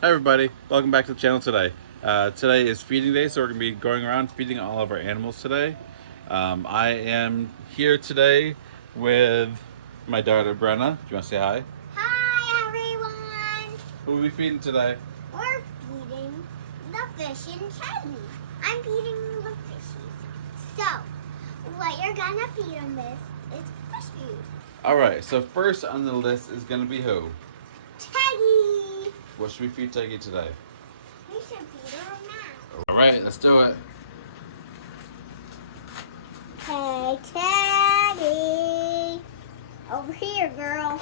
Hi everybody, welcome back to the channel today. Today is feeding day, so we're going to be going around feeding all of our animals today. I am here today with my daughter Brenna. Do you want to say hi? Hi everyone! Who are we feeding today? We're feeding the fish and Teddy. I'm feeding the fishies. So, what you're gonna feed them is fish food. Alright, so first on the list is going to be who? Teddy! What should we feed Teggy today? We should feed her now. Alright, let's do it. Hey Teddy! Over here, girl.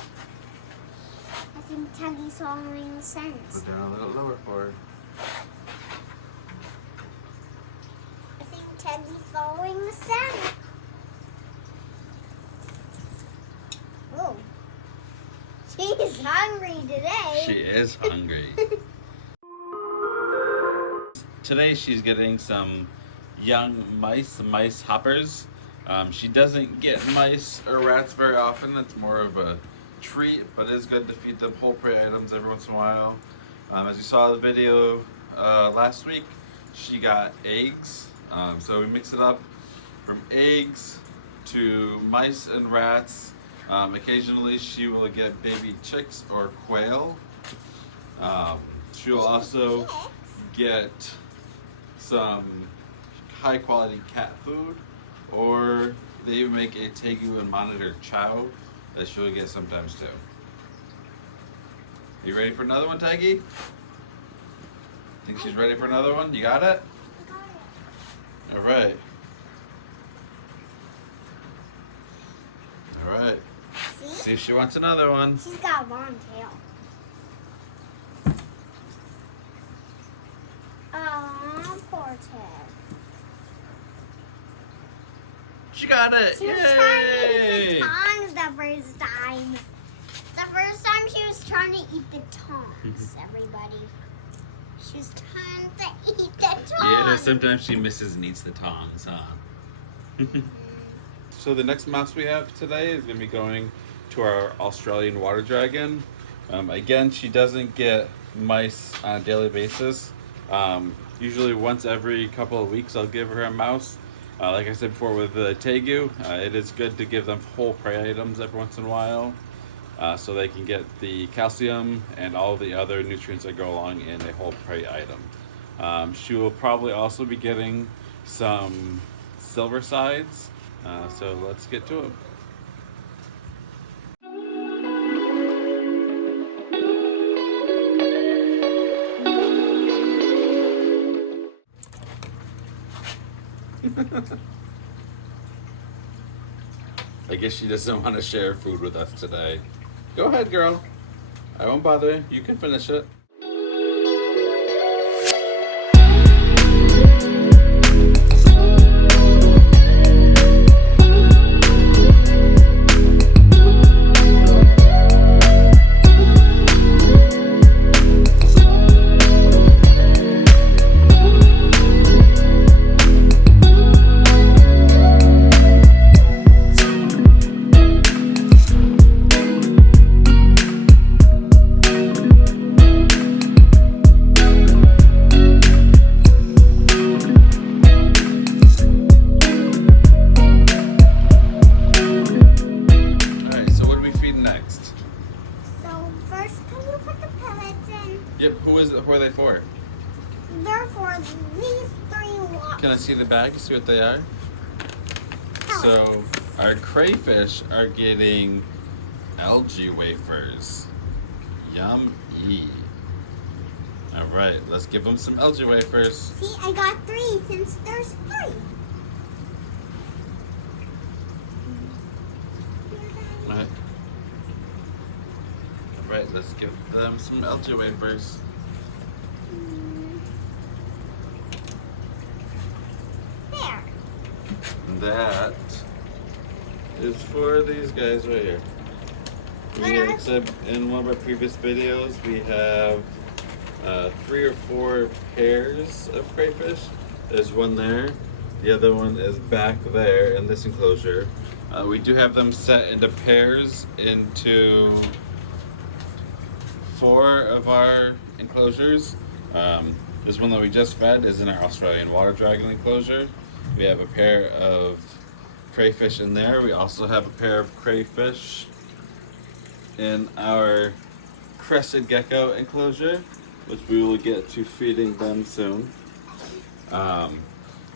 I think Teddy's following the scents. Put down a little lower for her. I think Teddy's following the scent. Oh. She's hungry today. She is hungry. Today she's getting some young mice hoppers. She doesn't get mice or rats very often. It's more of a treat, but it's good to feed them whole prey items every once in a while. As you saw the video last week, she got eggs. So we mix it up from eggs to mice and rats. Occasionally she will get baby chicks or quail. She'll also get some high quality cat food, or they even make a tegu and monitor chow that she'll get sometimes too. You ready for another one, Teggy? Think she's ready for another one? You got it? I got it. All right. All right. See if she wants another one. She's got a long tail. Aw, poor Ted. She got it! She was trying to eat Yay! the tongs the first time. The first time she was trying to eat the tongs, everybody. She was trying to eat the tongs. Yeah, sometimes she misses and eats the tongs, huh? So the next mouse we have today is going to be going to our Australian water dragon. Again, she doesn't get mice on a daily basis. Usually once every couple of weeks I'll give her a mouse. Like I said before with the tegu, it is good to give them whole prey items every once in a while so they can get the calcium and all the other nutrients that go along in a whole prey item. She will probably also be getting some silver sides. So let's get to it. I guess she doesn't want to share food with us today. Go ahead, girl. I won't bother you. You can finish it. Yep, who are they for? They're for these three lots. Can I see the bag to see what they are? So, our crayfish are getting algae wafers. Yum-y. Alright, let's give them some algae wafers. See, I got three since there's three. Alright, let's give them some algae wafers. There. That is for these guys right here. Like I said in one of our previous videos, we have 3 or 4 pairs of crayfish. There's one there. The other one is back there in this enclosure. We do have them set into pairs into 4 of our enclosures. This one that we just fed is in our Australian water dragon enclosure. We have a pair of crayfish in there. We also have a pair of crayfish in our crested gecko enclosure, which we will get to feeding them soon.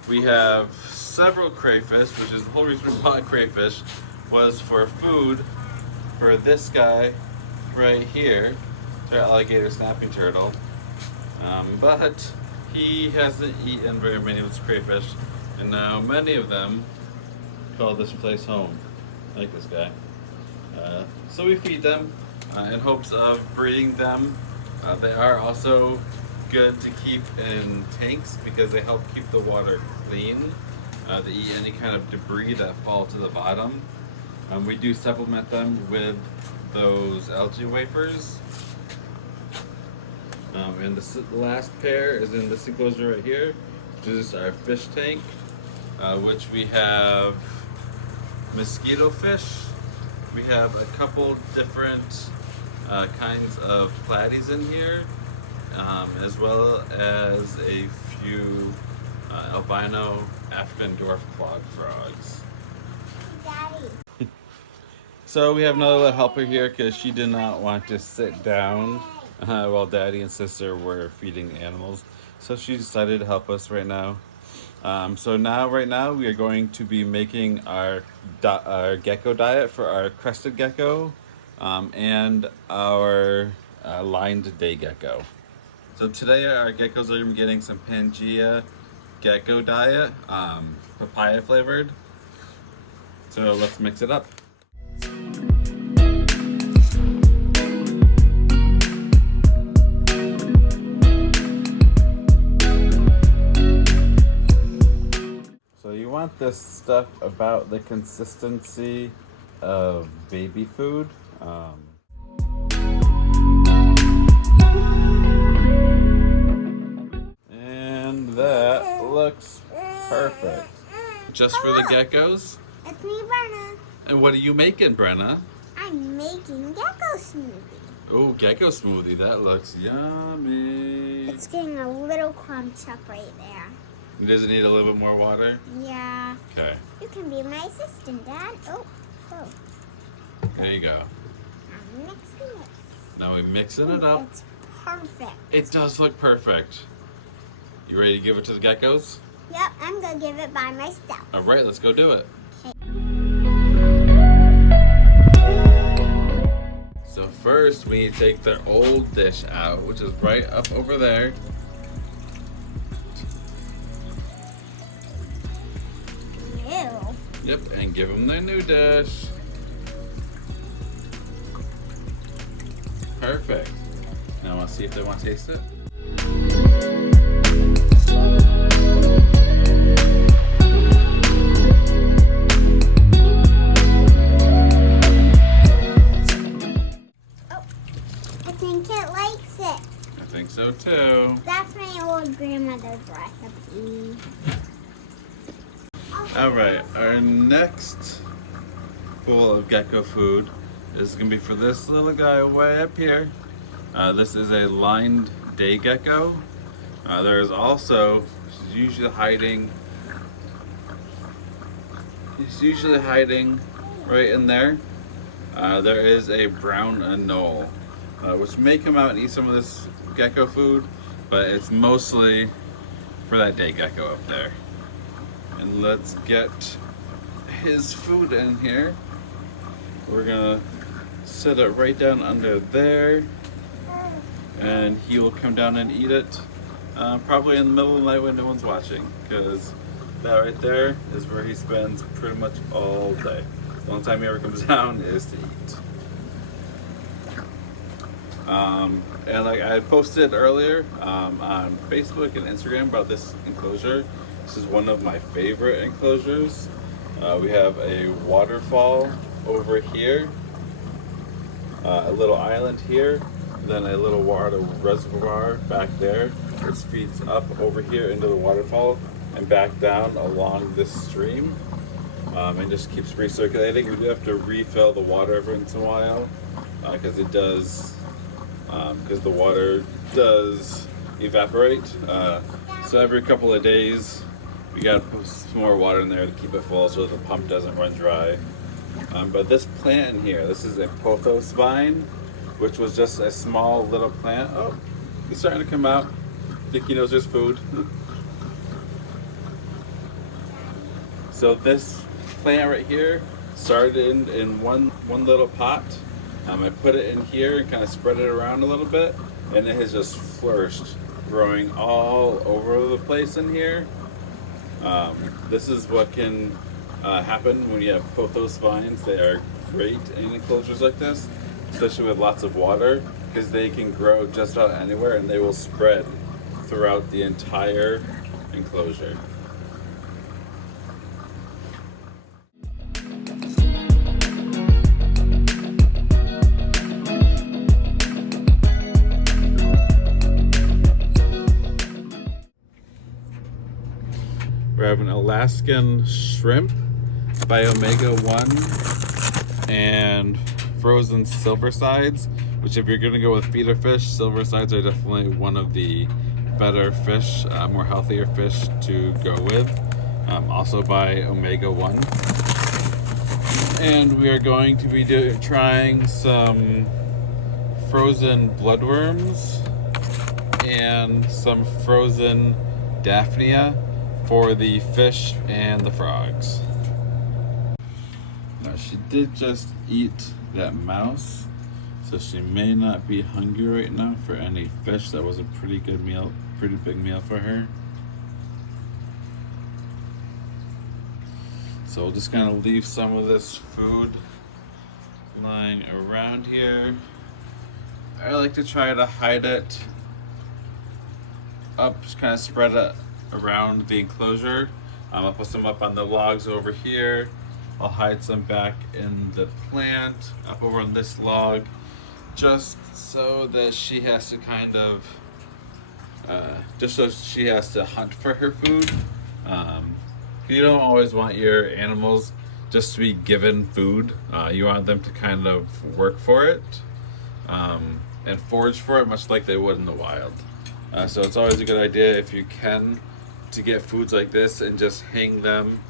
We have several crayfish, which is the whole reason we bought crayfish, was for food for this guy right here, our alligator snapping turtle. But he hasn't eaten very many of his crayfish, and now many of them call this place home, like this guy. So we feed them in hopes of breeding them. They are also good to keep in tanks because they help keep the water clean. They eat any kind of debris that fall to the bottom. We do supplement them with those algae wafers. And the last pair is in this enclosure right here, which is our fish tank, which we have mosquito fish. We have a couple different kinds of platies in here, as well as a few albino African dwarf clog frogs. Daddy. So we have another little helper here because she did not want to sit down while Daddy and Sister were feeding the animals. So she decided to help us right now. Right now we are going to be making our gecko diet for our crested gecko and our lined day gecko. So today our geckos are going to be getting some Pangea gecko diet, papaya flavored. So let's mix it up. So you want this stuff about the consistency of baby food. And that looks perfect. Just for the geckos? It's me, Brenna. And what are you making, Brenna? I'm making gecko smoothie. Oh, gecko smoothie. That looks yummy. It's getting a little clumped up right there. Does it need a little bit more water? Yeah. Okay. You can be my assistant, Dad. Oh. There you go. I'm mixing it. Now we're mixing it up. It's perfect. It does look perfect. You ready to give it to the geckos? Yep, I'm gonna give it by myself. All right, let's go do it. So first we need to take their old dish out, which is right up over there. Ew. Yep, and give them their new dish. Perfect. Now let's see if they want to taste it. I think it likes it. I think so too. That's my old grandmother's recipe. All right, our next bowl of gecko food is gonna be for this little guy way up here. This is a lined day gecko. There is also, he's usually hiding right in there. There is a brown anole, which may come out and eat some of this gecko food, but it's mostly for that day gecko up there. And let's get his food in here. We're gonna set it right down under there, and he will come down and eat it probably in the middle of the night when no one's watching, because that right there is where he spends pretty much all day. The only time he ever comes down is to eat. And like I posted earlier on Facebook and Instagram about this enclosure. This is one of my favorite enclosures. We have a waterfall over here, a little island here, then a little water reservoir back there, which feeds up over here into the waterfall and back down along this stream, and just keeps recirculating. We do have to refill the water every once in a while because it does because the water does evaporate. So every couple of days we gotta put some more water in there to keep it full so the pump doesn't run dry. But this plant in here, this is a pothos vine, which was just a small little plant. Oh, he's starting to come out. I think he knows there's food. So this plant right here started in one little pot. I put it in here and kind of spread it around a little bit, and it has just flourished, growing all over the place in here. This is what can happen when you have pothos vines. They are great in enclosures like this, especially with lots of water, because they can grow just about anywhere and they will spread throughout the entire enclosure. We're having Alaskan shrimp by Omega-1 and frozen silver sides, which if you're going to go with feeder fish, silver sides are definitely one of the better fish, more healthier fish to go with. Also by Omega-1. And we are going to be trying some frozen bloodworms and some frozen Daphnia for the fish and the frogs. Now she did just eat that mouse, so she may not be hungry right now for any fish. That was a pretty good meal, pretty big meal for her. So we'll just kind of leave some of this food lying around here. I like to try to hide it up, just kind of spread it around the enclosure. I'll put some up on the logs over here. I'll hide some back in the plant up over on this log, just so that she has to kind of just so she has to hunt for her food. You don't always want your animals just to be given food. You want them to kind of work for it and forage for it, much like they would in the wild. So it's always a good idea, if you can, to get foods like this and just hang them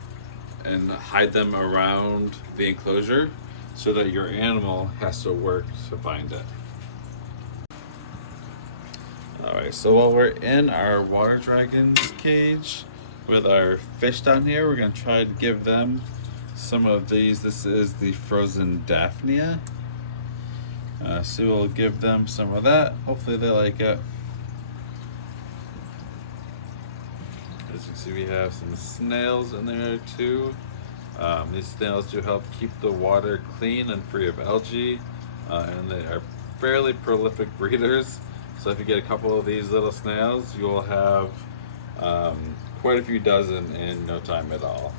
and hide them around the enclosure so that your animal has to work to find it. Alright, so while we're in our water dragons cage with our fish down here, we're going to try to give them some of these. This is the frozen Daphnia. So we'll give them some of that. Hopefully they like it. As you can see, we have some snails in there too. These snails do help keep the water clean and free of algae, and they are fairly prolific breeders. So if you get a couple of these little snails, you will have quite a few dozen in no time at all.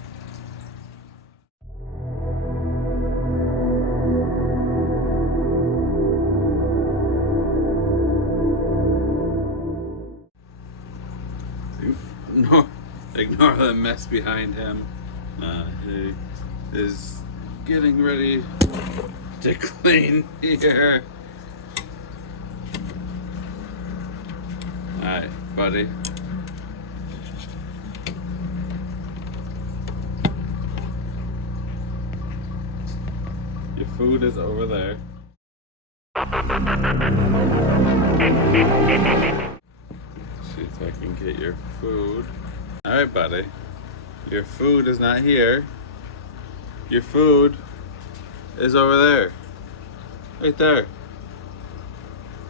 Ignore the mess behind him. He is getting ready to clean here. Alright, buddy. Your food is over there. See if I can get your food. Alright, buddy. Your food is not here. Your food is over there. Right there.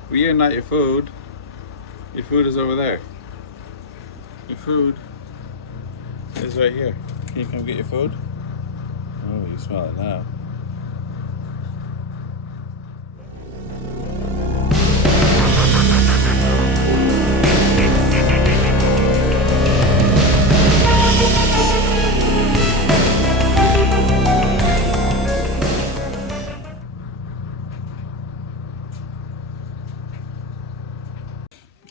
We are not your food. Your food is over there. Your food is right here. Can you come get your food? Oh, you smell it now.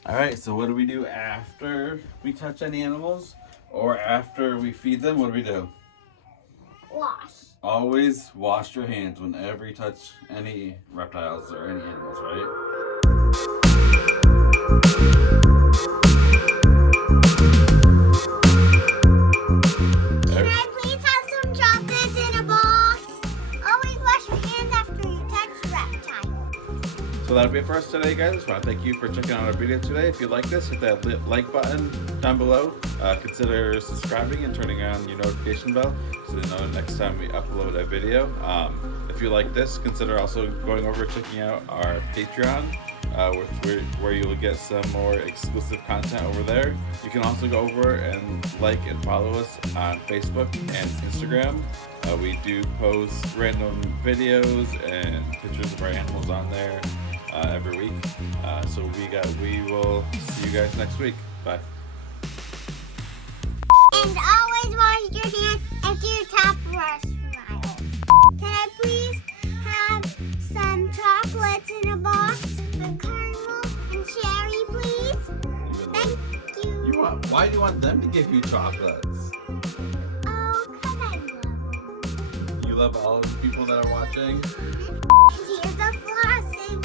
Alright, so what do we do after we touch any animals? Or after we feed them, what do we do? Wash. Always wash your hands whenever you touch any reptiles or any animals, right? Can I please have some chocolates in a box? Always wash your hands after you touch Reptile. So that'll be it for us today, guys. Just want to thank you for checking out our video today. If you like this, hit that like button down below. Consider subscribing and turning on your notification bell so you know next time we upload a video. If you like this, consider also going over and checking out our Patreon, where you'll get some more exclusive content over there. You can also go over and like and follow us on Facebook and Instagram. We do post random videos and pictures of our animals on there every week. So we will see you guys next week. Bye. And always wash your hands after you tap Reptile. Can I please have some chocolates in a box? And caramel and cherry, please? Thank you. Why do you want them to give you chocolates? Oh, 'cause I love them. You love all of the people that are watching? Here's the flossing.